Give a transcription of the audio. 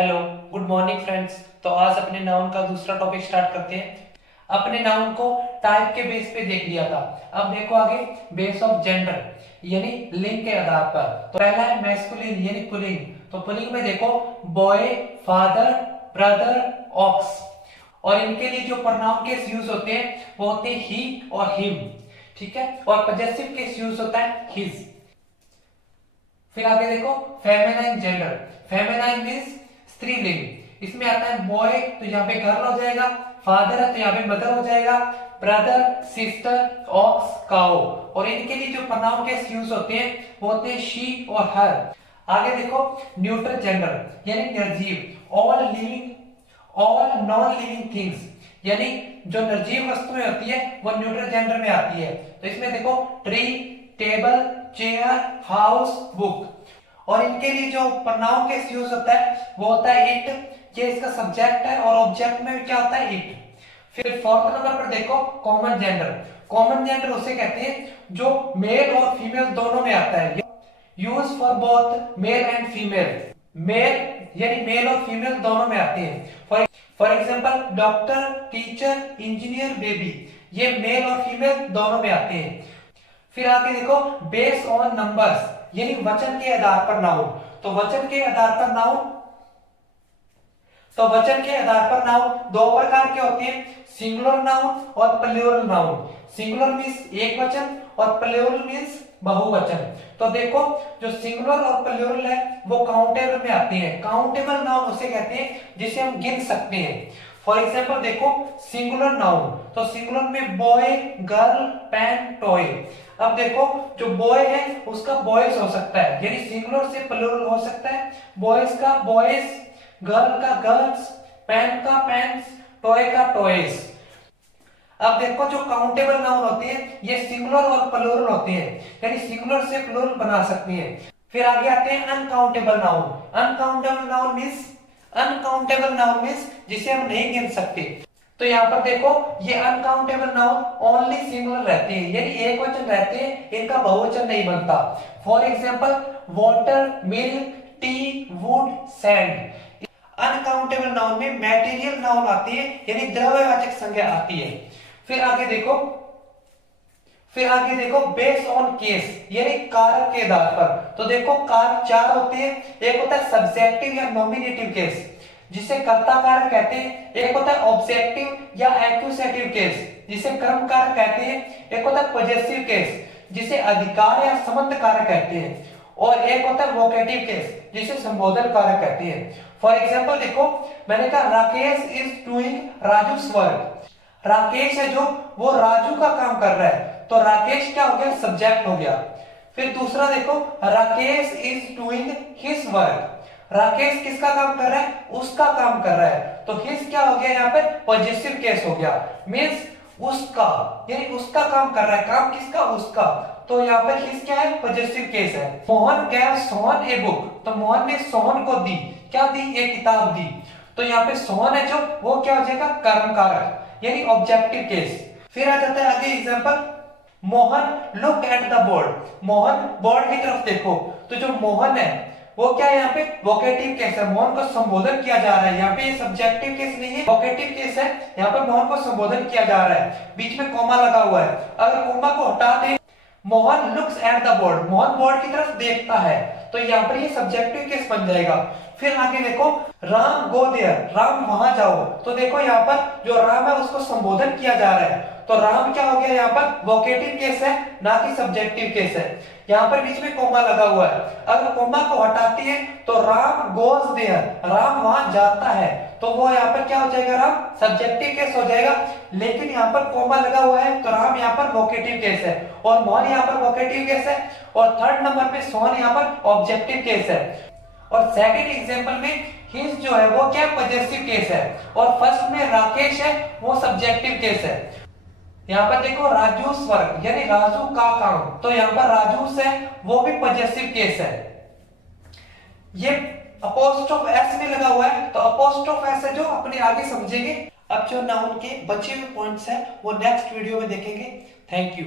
Hello, good morning friends. तो आज अपने नाउन का दूसरा टॉपिक स्टार्ट करते हैं। अपने नाउन को टाइप के बेस पे देख लिया था। अब देखो आगे बेस ऑफ जेंडर यानी लिंग के आधार पर। तो पहला है मैस्कुलिन यानी पुल्लिंग। तो पुल्लिंग में देखो बॉय, फादर, ब्रदर, ऑक्स। और इनके लिए जो प्रोनाउन केस यूज होते हैं वो होते हैं ही और हिम। ठीक है। और पजेसिव केस यूज होता है हिज। फिर आगे देखो फेमिनाइन जेंडर। फेमिनाइन मींस स्त्रीलिंग। इसमें आता है बॉय तो यहाँ पे गर्ल हो जाएगा, फादर है तो यहाँ पे मदर हो जाएगा, ब्रदर, सिस्टर, ऑक्स, काओ। और इनके लिए जो प्रोनाउन केस यूज होते हैं वो होते हैं शी और हर। आगे देखो न्यूट्रल जेंडर यानी निर्जीव। All living, all non living things यानी जो निर्जीव वस्तुएं होती है वो न्यूट्रल जेंडर में आती है। तो इसमें देखो tree, table, chair, house, book. और इनके लिए जो प्रोनाउन केस यूज होता है वो होता है इट। ये इसका सब्जेक्ट है और ऑब्जेक्ट में क्या होता है इट। फिर फोर्थ नंबर पर देखो कॉमन जेंडर। कॉमन जेंडर उसे कहते हैं जो मेल और फीमेल दोनों में आता है। Use for both male and female. Male यानी मेल और फीमेल दोनों में आते हैं। For example doctor, teacher, engineer, baby. ये मेल और फीमेल दोनों में आते हैं। फिर आगे देखो बेस ऑन नंबर्स यानी वचन के आधार पर नाउन। तो वचन के आधार पर नाउन दो प्रकार के होते हैं, सिंगुलर नाउन और प्लूरल नाउन। सिंगुलर मींस एक वचन और प्लूरल मींस बहुवचन। तो देखो जो सिंगुलर और प्लूरल है वो काउंटेबल में आते हैं। काउंटेबल नाउन उसे कहते हैं जिसे हम गिन सकते हैं। फॉर एग्जाम्पल देखो सिंगुलर नाउन, तो सिंगुलर में बॉय, गर्ल, पेन, टॉय। अब देखो जो बॉय है उसका बॉयज हो सकता है यानी सिंगुलर से प्लूरल हो सकता है। बॉयज का बॉयज, गर्ल का गर्ल्स, पेन का पेन्स, टॉय का टॉयज। अब देखो जो काउंटेबल नाउन होते हैं ये सिंगुलर और प्लूरल होते हैं यानी सिंगुलर से प्लूरल बना सकते हैं। फिर आगे आते हैं uncountable noun. Uncountable noun means जिसे हम नहीं गिन सकते। तो यहाँ पर देखो ये अनकाउंटेबल नाउन ओनली सिंगुलर रहते हैं यानी एक वचन रहते हैं, इनका बहुवचन नहीं बनता। For example water, milk, T, would, sand. Uncountable noun में मैटेरियल नाउन आती है यानी द्रव्यवाचक संज्ञा आती है। फिर आगे देखो बेस ऑन केस यानी कारक के आधार पर। तो देखो कारक चार होते हैं। एक होता है सब्जेक्टिव या नॉमिनेटिव केस जिसे कर्ता कारक कहते हैं। एक होता है ऑब्जेक्टिव या एक्यूसेटिव केस जिसे कर्म कारक कहते हैं। एक होता है पॉजेसिव केस जिसे अधिकार या संबंध कारक कहते हैं। और एक होता है वोकेटिव केस जिसे संबोधन कारक कहते हैं। फॉर एग्जाम्पल देखो मैंने कहा Rakesh is doing Raju's work. Rakesh है जो वो राजू का काम कर रहा है तो राकेश क्या हो गया, सब्जेक्ट हो गया। फिर दूसरा देखो Rakesh is doing his work. Rakesh किसका काम कर रहा है, उसका काम कर रहा है तो हिज क्या हो गया यहाँ पे, पॉजिटिव केस हो गया। मींस उसका यानी उसका काम कर रहा है, काम किसका, उसका। तो यहाँ पर हिज क्या है, पॉजिटिव केस है। Mohan gave Sohan a book. तो मोहन ने सोहन को दी, क्या दी, एक किताब दी। तो यहाँ पे सोहन है जो वो क्या हो जाएगा, कर्म कारक यानी ऑब्जेक्टिव केस। फिर आ जाता है आगे example Mohan look at the board. Mohan board की तरफ देखो। तो जो मोहन है वो क्या है, यहाँ पे वोकेटिव केस है। मोहन को संबोधन किया जा रहा है। यहाँ पे ये सब्जेक्टिव केस नहीं है, वोकेटिव केस है। यहाँ पे मोहन को संबोधन किया जा रहा है, बीच में कॉमा लगा हुआ है। अगर कॉमा को हटा दे, Mohan looks at the board, Mohan board की तरफ देखता है, तो यहाँ पर ये सब्जेक्टिव केस बन जाएगा। फिर आगे देखो राम गो देयर, राम वहां जाओ। तो देखो यहाँ पर जो राम है उसको संबोधन किया जा रहा है तो राम क्या हो गया, यहाँ पर वोकेटिव केस है ना कि सब्जेक्टिव केस है। यहाँ पर बीच में कोमा लगा हुआ है। अगर कोमा को हटाती है तो राम गोज देयर, राम वहां जाता है, तो वो यहाँ पर क्या हो जाएगा, राम सब्जेक्टिव केस हो जाएगा। लेकिन यहाँ पर कोमा लगा हुआ है तो राम यहाँ पर वोकेटिव केस है और मोहन यहाँ पर वोकेटिव केस है। और थर्ड नंबर पे सोहन यहाँ पर ऑब्जेक्टिव केस है। और सेकंड एग्जांपल में हिज जो है वो क्या, पॉजिटिव केस है। और फर्स्ट में राकेश है वो सब्जेक्टिव केस है। यहाँ पर देखो राजूस वर्क यानी राजू का काम, तो यहाँ पर राजूस है वो भी पॉजिटिव केस है। ये अपोस्ट्रोफ एस में लगा हुआ है तो अपोस्ट्रोफ एस है जो अपने आगे समझेंगे। अब जो नाउन के बचे हुए पॉइंट्स हैं वो नेक्स्ट वीडियो में देखेंगे। Thank you.